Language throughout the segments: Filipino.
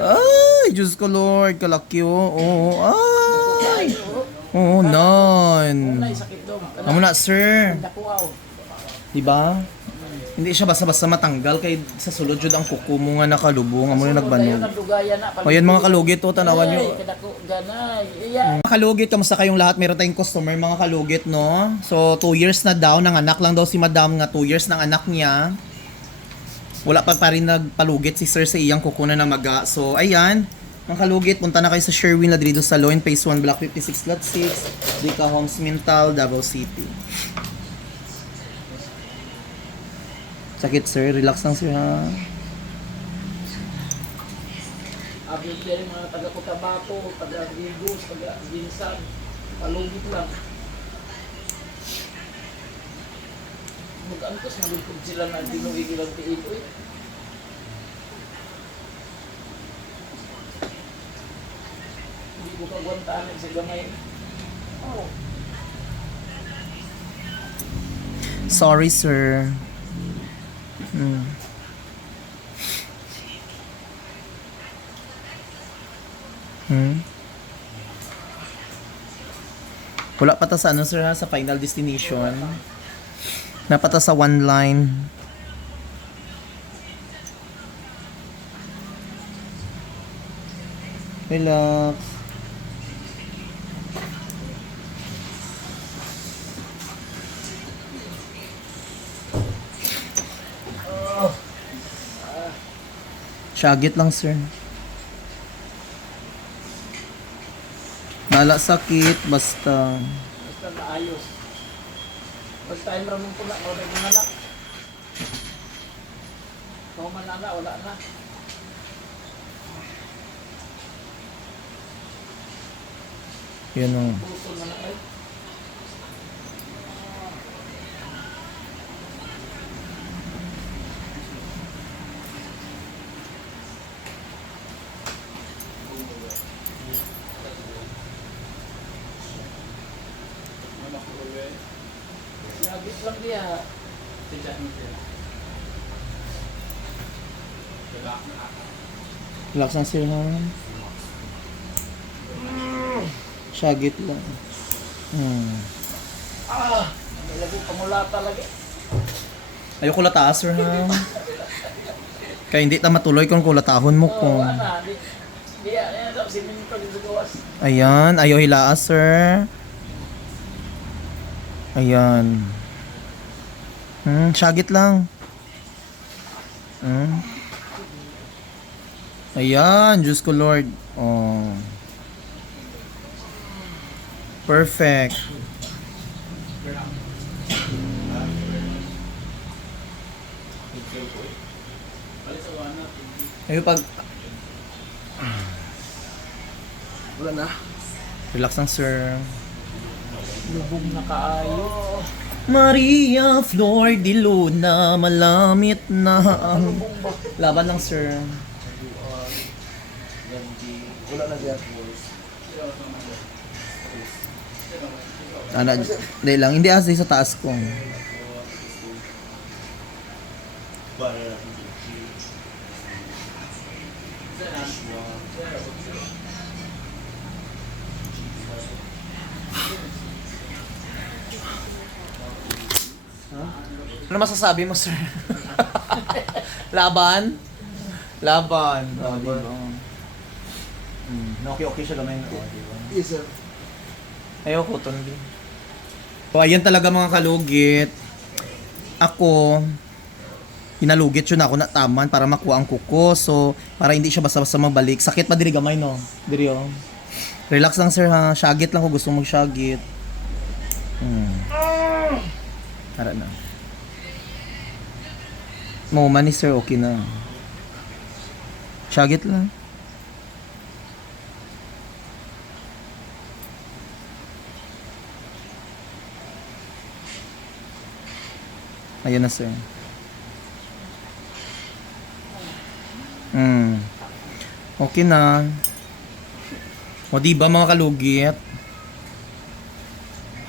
Ay, Diyos ko Lord, kalaki oh. Oo, ay. Oo, non. Sakit daw. Amo na, sir. Diba? Hindi siya basta-basta matanggal kay sa sulod jud ang kuko mo nga nakalubong amo yung nagbanog. Na. O yan mga kalugit to, tanawan. Iya. Mga kalugit, kamusta kayong lahat? Meron tayong customer, mga kalugit, no? So, 2 years na daw, nanganak lang daw si madam nga 2 years ng anak niya. Wala pa pa rin nagpalugit si sir sa iyang kukunan ng maga. So, ayan. Mga kalugit, punta na kayo sa Sherwin Ladrido Salon, Phase 1, Block 56, Lot 6, Dica Homes, Mintal, Davao City. Sakit sir, relax lang sir ha. Abi din mga taga Cotabato, taga Vigos, taga Ginsan. Palugit lang. Mag-antos na bilkod sila na dinuig ilang tiig eh. Hindi ko kagwantaan sa gamay. Oh. Sorry sir. Hmm. Hmm. Wala pa ta sa ano sir ha, sa final destination. Napata sa one line. Relax. Syagit lang sir. Wala sakit, basta. Basta naayos. Pag time ramon ko na, wala yung anak. Kung man na, wala na. Yun ang. Puso na na Sinagit lang diya. Relax lang sir ha. Syagit lang. Hmm. Ah! Nilagay pamula talaga. Ayoko lataas sir ha. Kaya hindi ta matuloy kung kulatahon mo gawas. Ayan, ayaw hilaas sir. Ayan. Hmm, syagit lang. Hmm. Ayan, Diyos ko Lord. Oh. Perfect. Ayun pag Wala na. relax lang sir. Lubog na kaayo. Maria Flor de Luna, malamit na ang... Laban lang, sir. Wala na diyan. Ano, hindi lang. Hindi asi sa taas ko. Ano masasabi mo, sir? Laban? Laban. Oh, di ba? Mm, okay, okay siya gamay. Oh, di ba? Yes, sir. Ayoko, Tondi. So, ayan talaga mga kalugit. Ako, hinalugit yun ako na taman para makuha ang kuko. So, para hindi siya basta-basta mabalik. Sakit pa diri gamay, no? Diri, oh. Relax lang, sir, ha? Shagit lang kung gusto mong shagit. Hmm. Tara na. Mo man ni sir, okay na. Shagit lang. Ayan na sir. Hmm. Okay na. O di ba mga kalugit?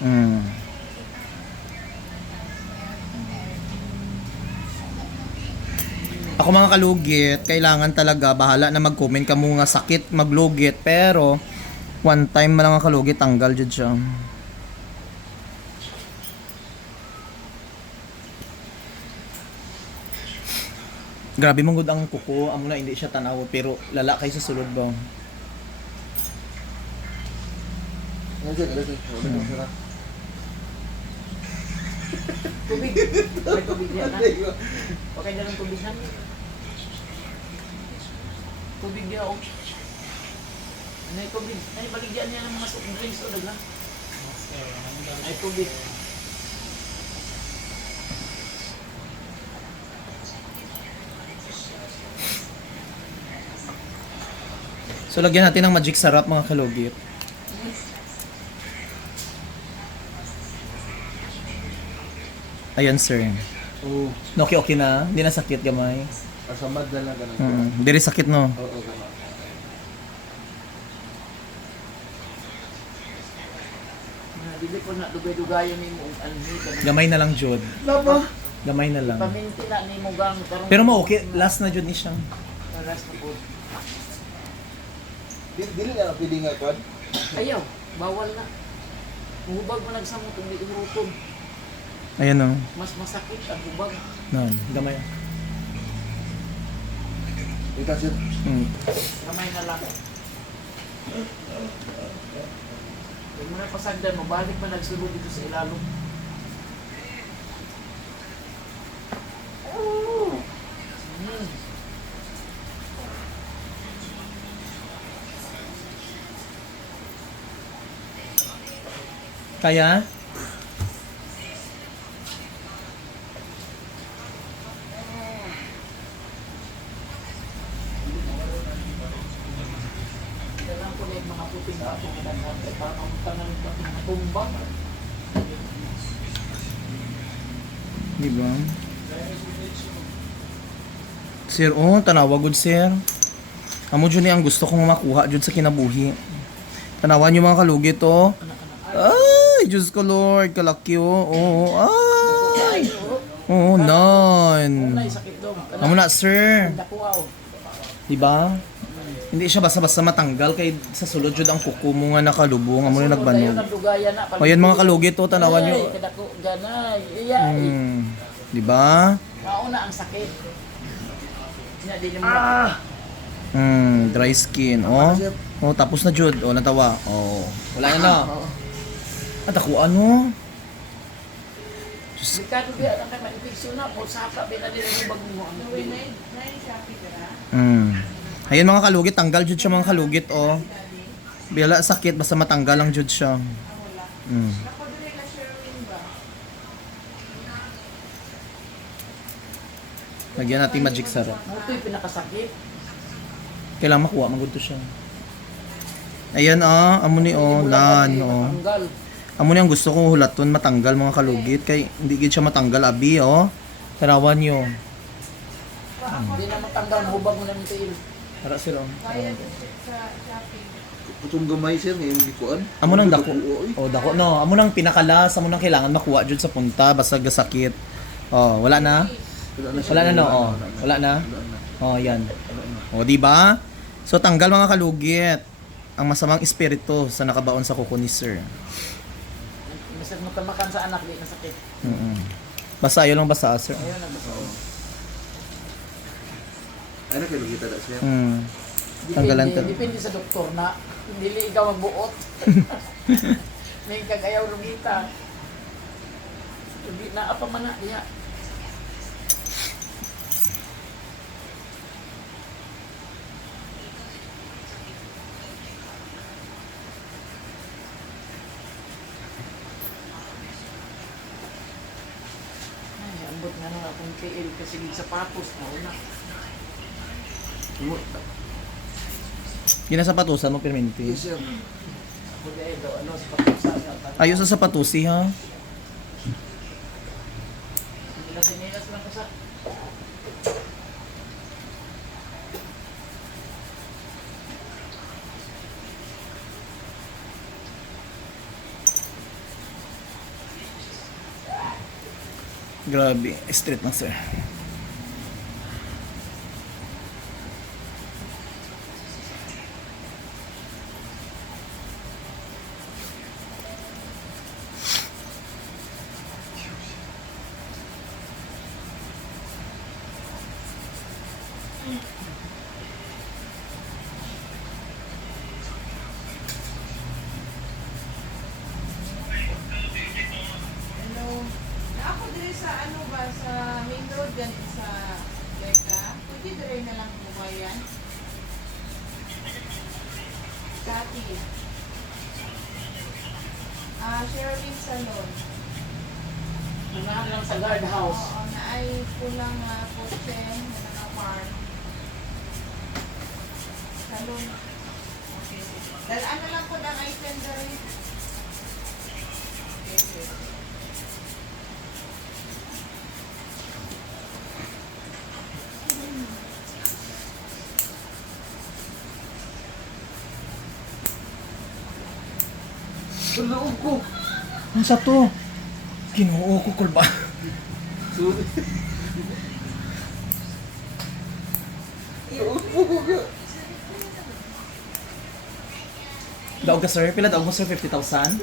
Hmm. Ako mga kalugit, kailangan talaga bahala na mag-comment ka mo nga sakit maglugit pero one time lang ang kalugit tanggal jud siya. Grabe mong gud ang kuko, amo na hindi siya tanaw pero lala kay sa sulod ba. Tubig. May tubig yan na. Okay na ng tubig na. Tubig yan ako. Ano yung tubig? Ay, baligyan niya ng mga soft drinks o dagla. Ay, tubig. So lagyan natin ng magic sarap mga kalugit. Ayan sir. Oo. No, okay, okay na. Hindi na sakit gamay. Asamad na lang ganun. Mm, hindi rin sakit no. Oo, ganun. Ah, Dili po na dugay-dugayan ni mo. Ano ni Gamay na lang jud. Lapa! Gamay na lang. Paminti na ni mo gang. karong- Pero mo okay, last na jud ni siya. Alas na po. Dili dili na lang pili nga kwan. Ayaw, bawal na. Hubag mo nagsamot, hindi umurutom. Ayan no. Mas masakit ang hubag. No, gamay. Ika sir. Mm. Kamay na lang. Huwag mo na pasagdan mo, balik pa nagsulod dito sa ilalong. Mm. Kaya? Kailangan ko na yung mga puting apo na natin para mamutangan ng mga tumbang. Di ba? Sir, oh, tanawa gud sir. Amo jud ni ang gusto kong makuha jud sa kinabuhi. Tanawan niyo mga kalugit oh. Ay, Diyos ko Lord, kalaki oh. Oh, ay. Oh, non. Unay sakit dong. Amo na sir. Di ba? Hindi siya basta-basta matanggal kay sa sulod jud ang kuko mo nga nakalubong amo na nagbanog. yan mga kalugit oh, tanawan niyo. Eh. Hmm. Di ba? Mauna ang sakit. Nga din mo ah! Hmm, dry skin. Oh. Oh, tapos na jud. Oh, natawa. Oh. Wala na na. At ako ano? Delikado biya na kay ma-infeksyon na. Kung saka, bila din ang bag mo. Yun. Ayan mga kalugit, tanggal jud siya mga kalugit oh. Bila sakit basta matanggal lang jud siya. Hmm. Lagyan natin magic sarap. Muto'y pinakasakit. Kailangan makuha magud to siya. Ayan oh, amo ni oh, nan oh. Amo ni ang gusto kong hulaton matanggal mga kalugit kay hindi gid siya matanggal abi oh. Tarawan niyo. Hindi na matanggal. Hubag mo na ng tail. Para sila. oh. Putong gamay sir ngayon di kuan. Amo nang dako. Oh, dako no. Amo nang pinakalas, amo nang kailangan makuha jud sa punta basta gasakit. Oh, wala na. Wala na no. Oh, wala na. Oh, yan. Oh, di ba? So tanggal mga kalugit ang masamang espiritu sa nakabaon sa kuko ni sir. Misal mo tamakan sa anak, di kasakit. Mm. Basta ayaw lang basa sir. Ayun na basta. Ano kayo kita da sir? Mm. Tanggalan Depende, ta. depende sa doktor na. Hindi ikaw ang buot. May kagayaw lumita. Hindi na apa man na. Iya. Ay, ambot na nung akong KL kasi yung sapatos na una. Ginasapatusan mo perminti. Yes sir. Ako dahil daw, ano, sapatos sa akin. Ayos sa sapatusi ha. Grabe, straight na sir. Active. Ah, Sherwin Salon. Manahan lang sa guard house. Oo, na ay pulang uh, kotse na naka-farm. Salon. Dalaan na lang po ng item dere. Sa loob ko. Ano sa to? Ginoo ko kulba. Daog ka sir, pila daog mo sir 50,000?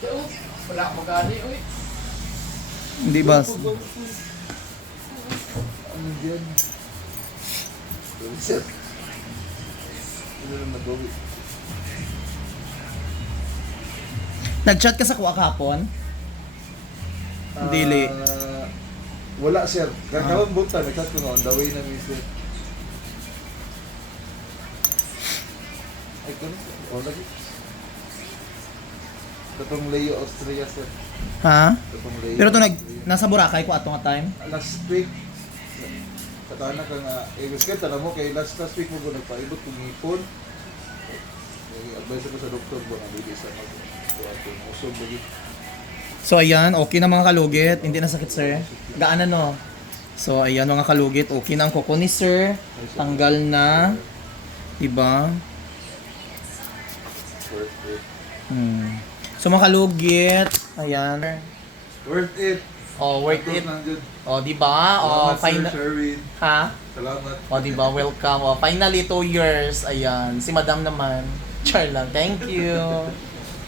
Yo, Wala mo gani. Uy, Hindi ba? Ano dyan? Sorry, sir. Ano na nagawi? Nag-chat ka sa kuha kahapon? Dili. Ah, wala sir. Kakaroon buta, nagchat ko na on the way na mi sir. Ay, kano? O, lagi. Katong Leo, Austria, sir. Ha? Katong Leo. Pero to nag Austria. nasa Boracay ko ato nga time. Last week, katana ka nga, eh, miskin, tala mo, kay last last week mo ko nagpaibot kung ipon. Eh, advice ako sa doktor nga, hindi sa mag, kung. So ayan, okay na mga kalugit. Hindi na sakit sir. Gaan na no? So ayan mga kalugit, okay na ang kuko ni sir. Tanggal na. Diba? Hmm. So mga kalugit, ayan. Worth it. Oh, worth it. Oh, diba? Oh, Salamat, Sir final. Ha? Salamat. O, di ba? Welcome. O, finally, two years. Ayan. Si Madam naman. Char lang. Thank you.